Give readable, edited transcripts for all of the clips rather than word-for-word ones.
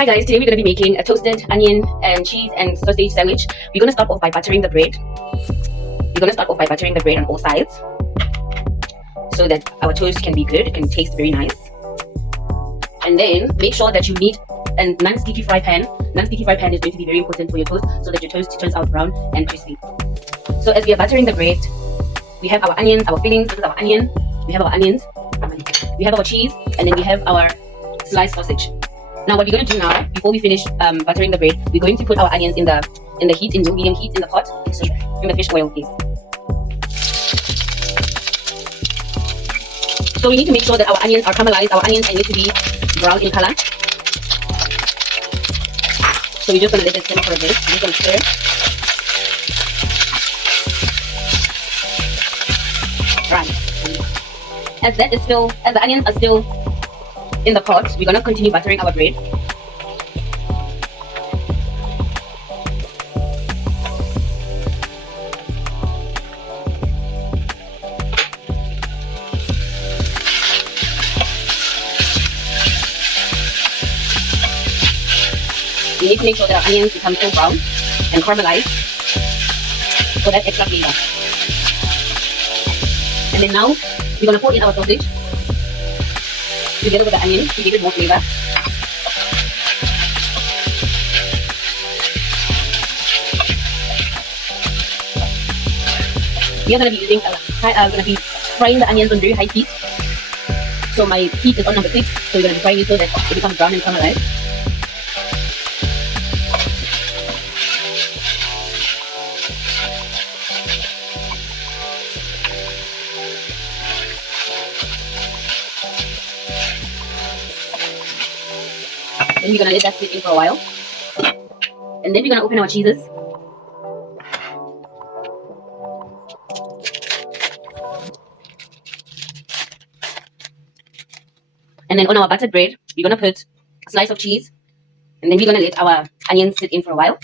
Hi guys, today we're going to be making a toasted onion and cheese and sausage sandwich. We're going to start off by buttering the bread. We're going to start off by buttering the bread on all sides so that our toast can be good, it can taste very nice. And then make sure that you need a non-sticky fry pan. Non-sticky fry pan is going to be very important for your toast so that your toast turns out brown and crispy. So as we are buttering the bread, we have our onions, our fillings. This is our onion. We have our onions. We have our cheese, and then we have our sliced sausage. Now what we're going to do now, before we finish buttering the bread, we're going to put our onions in the heat, in the medium heat in the pot, in the fish oil, please. So we need to make sure that our onions are caramelized. Our onions need to be brown in color. So we're just going to let it simmer for a bit. We're just going to stir. Right. As the onions are still in the pot, we're going to continue buttering our bread. We need to make sure that our onions become so brown and caramelized for that extra flavor. And then now we're going to pour in our sausage together with the onion to give it more flavor. We are going to be using going to be frying the onions on very high heat. So my heat is on number 6. So we're going to be frying it so that it becomes brown and caramelized. Then we're going to let that sit in for a while. And then we're going to open our cheeses. And then on our buttered bread, we're going to put a slice of cheese. And then we're going to let our onions sit in for a while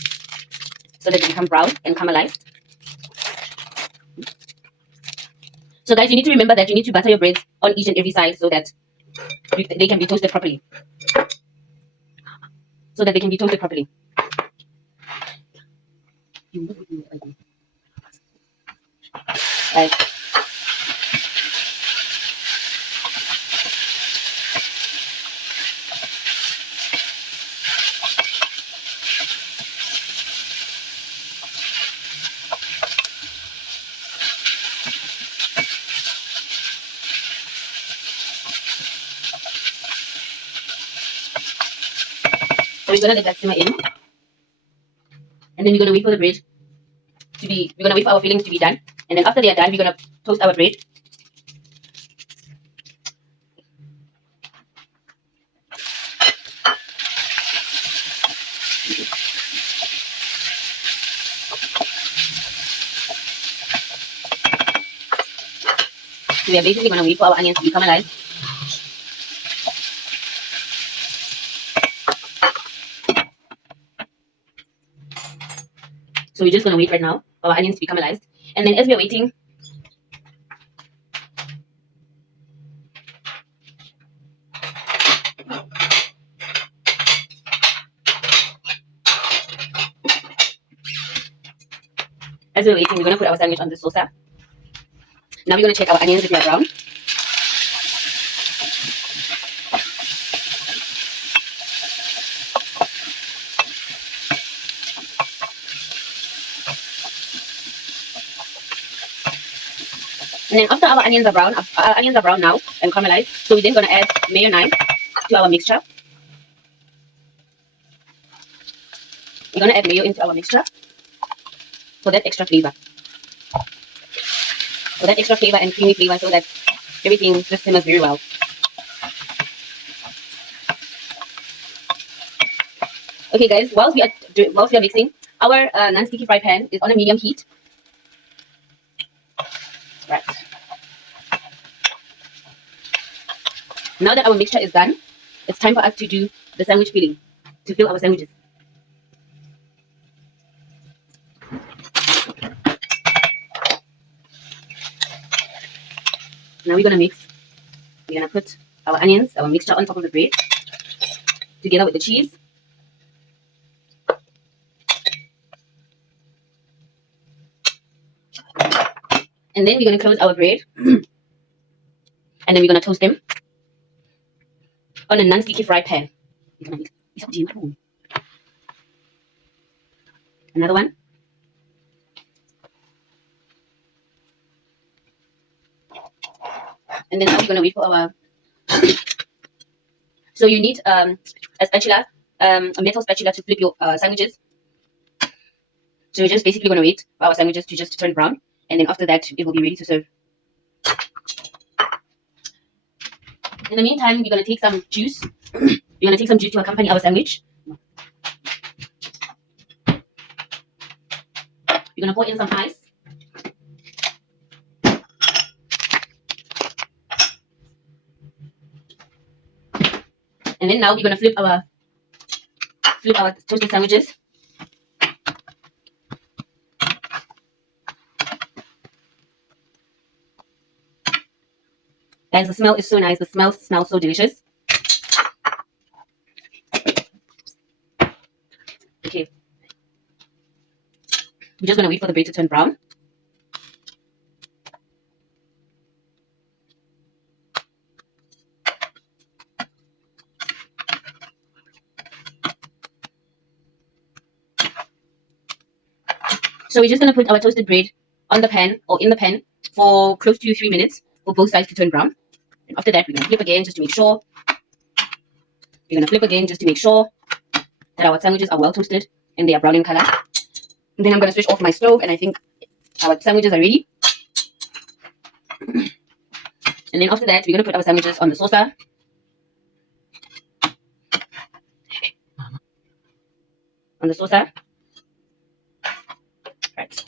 so that they become brown and caramelized. So guys, you need to remember that you need to butter your breads on each and every side so that they can be toasted properly. Right. So we're going to let that simmer in. And then we're going to wait for the bread to be, we're going to wait for our fillings to be done. And then after they are done, we're going to toast our bread. So we are basically going to wait for our onions to be caramelized. So we're just going to wait right now for our onions to be caramelized. And then as we are waiting, we're going to put our sandwich on the saucer. Now we're going to check our onions if they are brown. And then after our onions are brown now and caramelized, so we're then going to add mayonnaise to our mixture. We're going to add mayo into our mixture for that extra flavor. And creamy flavor so that everything just simmers very well. Okay guys, whilst we are mixing, our non-sticky fry pan is on a medium heat. Right. Now that our mixture is done, it's time for us to do the sandwich filling, to fill our sandwiches. Now we're going to mix. We're going to put our onions, our mixture on top of the bread, together with the cheese. And then we're going to close our bread. And then we're going to toast them on a non-sticky fried pan. Another one. And then now we're going to wait for our... So you need a spatula, a metal spatula to flip your sandwiches. So we're just basically going to wait for our sandwiches to just turn brown. And then after that, it will be ready to serve. In the meantime, we're going to take some juice. We're going to take some juice to accompany our sandwich. We're going to pour in some ice. And then now we're going to flip our toasted sandwiches. Guys, the smell is so nice. The smell smells so delicious. Okay. We're just going to wait for the bread to turn brown. So we're just going to put our toasted bread on the pan or in the pan for close to 3 minutes for both sides to turn brown. And after that, we're going to flip again just to make sure. We're going to flip again just to make sure that our sandwiches are well toasted and they are brown in color. And then I'm going to switch off my stove, and I think our sandwiches are ready. And then after that, we're going to put our sandwiches on the saucer. On the saucer. Right.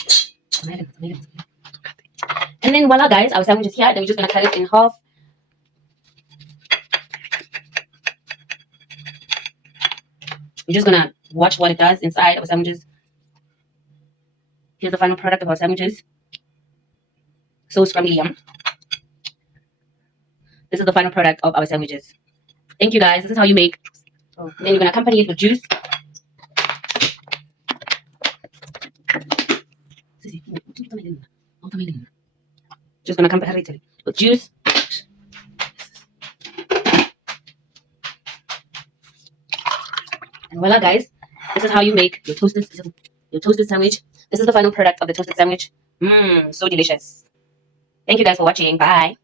And then voila, guys, our sandwich is here. Then we're just going to cut it in half. We're just going to watch what it does inside our sandwiches. Here's the final product of our sandwiches. So scrumbly yum. This is the final product of our sandwiches. Thank you, guys. This is how you make. Then you're going to accompany it with juice. Just going to accompany it with juice. And voila, guys. This is how you make your toasted sandwich. This is the final product of the toasted sandwich. So delicious. Thank you guys for watching. Bye.